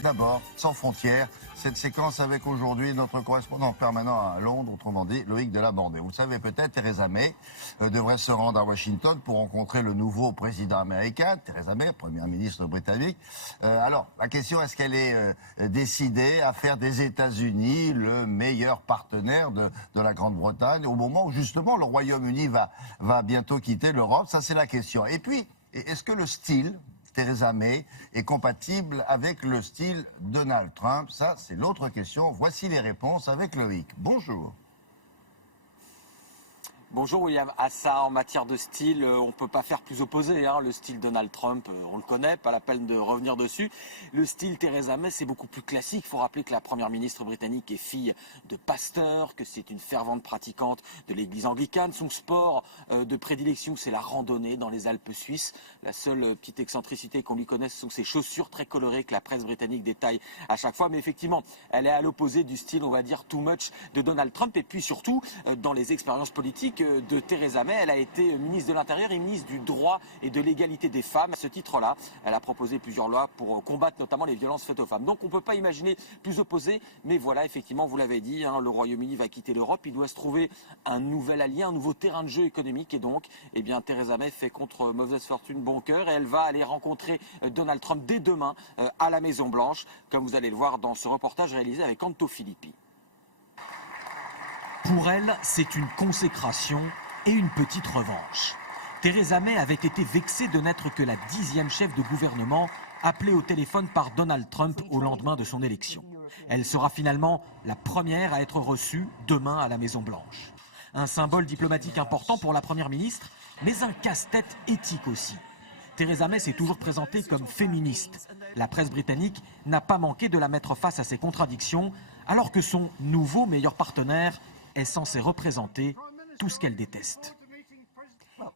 D'abord, sans frontières, cette séquence avec aujourd'hui notre correspondant permanent à Londres, autrement dit Loïc Delabordé. Vous le savez peut-être, Theresa May devrait se rendre à Washington pour rencontrer le nouveau président américain, Theresa May, première ministre britannique. Alors, la question, est-ce qu'elle est décidée à faire des États-Unis le meilleur partenaire de la Grande-Bretagne au moment où justement le Royaume-Uni va bientôt quitter l'Europe? Ça, c'est la question. Et puis, est-ce que le style Theresa May est compatible avec le style Donald Trump? Ça, c'est l'autre question. Voici les réponses avec Loïc. Bonjour. Bonjour William. À ça, en matière de style, on ne peut pas faire plus opposé. Hein. Le style Donald Trump, on le connaît, pas la peine de revenir dessus. Le style Theresa May, c'est beaucoup plus classique. Il faut rappeler que la première ministre britannique est fille de pasteur, que c'est une fervente pratiquante de l'église anglicane. Son sport de prédilection, c'est la randonnée dans les Alpes suisses. La seule petite excentricité qu'on lui connaisse sont ses chaussures très colorées que la presse britannique détaille à chaque fois. Mais effectivement, elle est à l'opposé du style, on va dire, too much de Donald Trump. Et puis surtout, dans les expériences politiques de Theresa May, elle a été ministre de l'Intérieur et ministre du droit et de l'égalité des femmes. À ce titre-là, elle a proposé plusieurs lois pour combattre notamment les violences faites aux femmes. Donc on ne peut pas imaginer plus opposé, mais voilà, effectivement, vous l'avez dit, hein, le Royaume-Uni va quitter l'Europe, il doit se trouver un nouvel allié, un nouveau terrain de jeu économique, et donc, eh bien, Theresa May fait contre mauvaise fortune bon cœur, et elle va aller rencontrer Donald Trump dès demain à la Maison-Blanche, comme vous allez le voir dans ce reportage réalisé avec Anto Filippi. Pour elle, c'est une consécration et une petite revanche. Theresa May avait été vexée de n'être que la 10e chef de gouvernement appelée au téléphone par Donald Trump au lendemain de son élection. Elle sera finalement la première à être reçue demain à la Maison-Blanche. Un symbole diplomatique important pour la première ministre, mais un casse-tête éthique aussi. Theresa May s'est toujours présentée comme féministe. La presse britannique n'a pas manqué de la mettre face à ses contradictions, alors que son nouveau meilleur partenaire est censé représenter tout ce qu'elle déteste.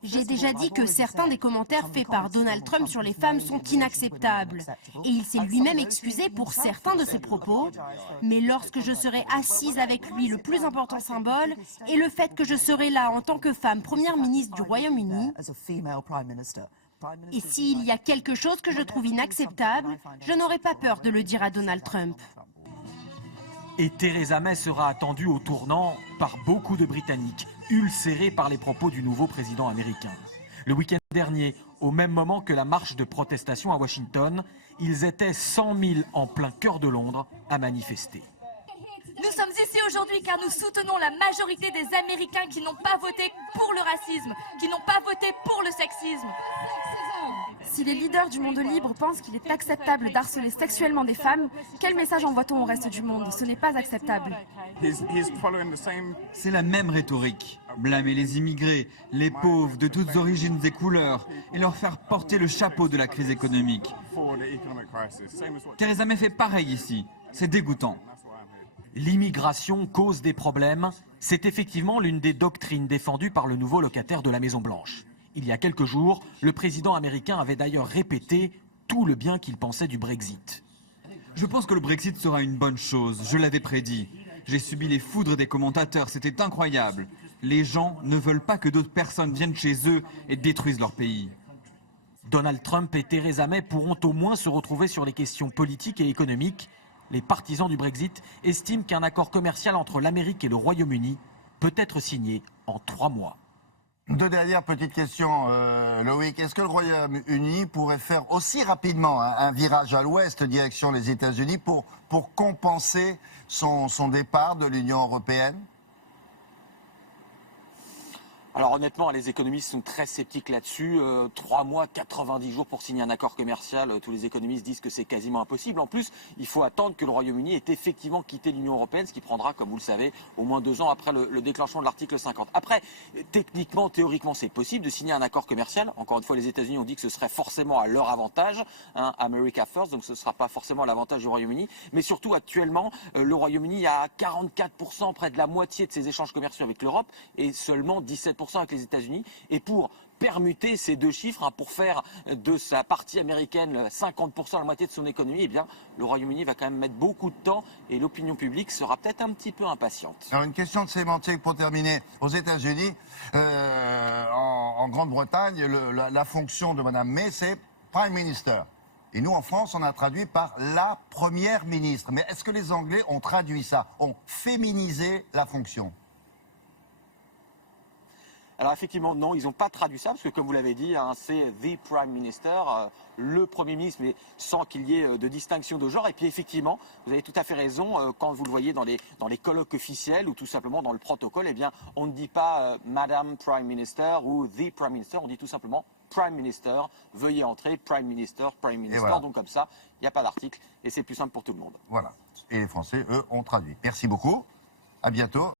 J'ai déjà dit que certains des commentaires faits par Donald Trump sur les femmes sont inacceptables. Et il s'est lui-même excusé pour certains de ses propos. Mais lorsque je serai assise avec lui, le plus important symbole est le fait que je serai là en tant que femme première ministre du Royaume-Uni. Et s'il y a quelque chose que je trouve inacceptable, je n'aurai pas peur de le dire à Donald Trump. Et Theresa May sera attendue au tournant par beaucoup de Britanniques, ulcérés par les propos du nouveau président américain. Le week-end dernier, au même moment que la marche de protestation à Washington, ils étaient 100 000 en plein cœur de Londres à manifester. Nous sommes ici aujourd'hui car nous soutenons la majorité des Américains qui n'ont pas voté pour le racisme, qui n'ont pas voté pour le sexisme. Si les leaders du monde libre pensent qu'il est acceptable d'harceler sexuellement des femmes, quel message envoie-t-on au reste du monde? Ce n'est pas acceptable. C'est la même rhétorique. Blâmer les immigrés, les pauvres de toutes origines et couleurs, et leur faire porter le chapeau de la crise économique. Theresa May fait pareil ici. C'est dégoûtant. L'immigration cause des problèmes. C'est effectivement l'une des doctrines défendues par le nouveau locataire de la Maison-Blanche. Il y a quelques jours, le président américain avait d'ailleurs répété tout le bien qu'il pensait du Brexit. Je pense que le Brexit sera une bonne chose, je l'avais prédit. J'ai subi les foudres des commentateurs, c'était incroyable. Les gens ne veulent pas que d'autres personnes viennent chez eux et détruisent leur pays. Donald Trump et Theresa May pourront au moins se retrouver sur les questions politiques et économiques. Les partisans du Brexit estiment qu'un accord commercial entre l'Amérique et le Royaume-Uni peut être signé en 3 mois. Deux dernières petites questions, Loïc. Est-ce que le Royaume-Uni pourrait faire aussi rapidement un virage à l'ouest, direction les États-Unis, pour compenser son départ de l'Union européenne ? Alors honnêtement, les économistes sont très sceptiques là-dessus. 3 mois, 90 jours pour signer un accord commercial, tous les économistes disent que c'est quasiment impossible. En plus, il faut attendre que le Royaume-Uni ait effectivement quitté l'Union européenne, ce qui prendra, comme vous le savez, au moins 2 ans après le déclenchement de l'article 50. Après, techniquement, théoriquement, c'est possible de signer un accord commercial. Encore une fois, les États-Unis ont dit que ce serait forcément à leur avantage, hein, America First, donc ce ne sera pas forcément à l'avantage du Royaume-Uni. Mais surtout, actuellement, le Royaume-Uni a 44%, près de la moitié de ses échanges commerciaux avec l'Europe, et seulement 17% avec les États-Unis. Et pour permuter ces deux chiffres, hein, pour faire de sa partie américaine 50%, la moitié de son économie, eh bien, le Royaume-Uni va quand même mettre beaucoup de temps et l'opinion publique sera peut-être un petit peu impatiente. Alors une question de sémantique pour terminer. Aux États-Unis, en Grande-Bretagne, la fonction de Mme May, c'est Prime Minister. Et nous, en France, on a traduit par la première ministre. Mais est-ce que les Anglais ont traduit ça, ont féminisé la fonction? Alors effectivement, non, ils n'ont pas traduit ça, parce que comme vous l'avez dit, hein, c'est The Prime Minister, le Premier ministre, mais sans qu'il y ait de distinction de genre. Et puis effectivement, vous avez tout à fait raison, quand vous le voyez dans les colloques officiels ou tout simplement dans le protocole, eh bien, on ne dit pas Madame Prime Minister ou The Prime Minister, on dit tout simplement Prime Minister, veuillez entrer, Prime Minister, Prime Minister. Voilà. Donc comme ça, il n'y a pas d'article et c'est plus simple pour tout le monde. Voilà. Et les Français, eux, ont traduit. Merci beaucoup. À bientôt.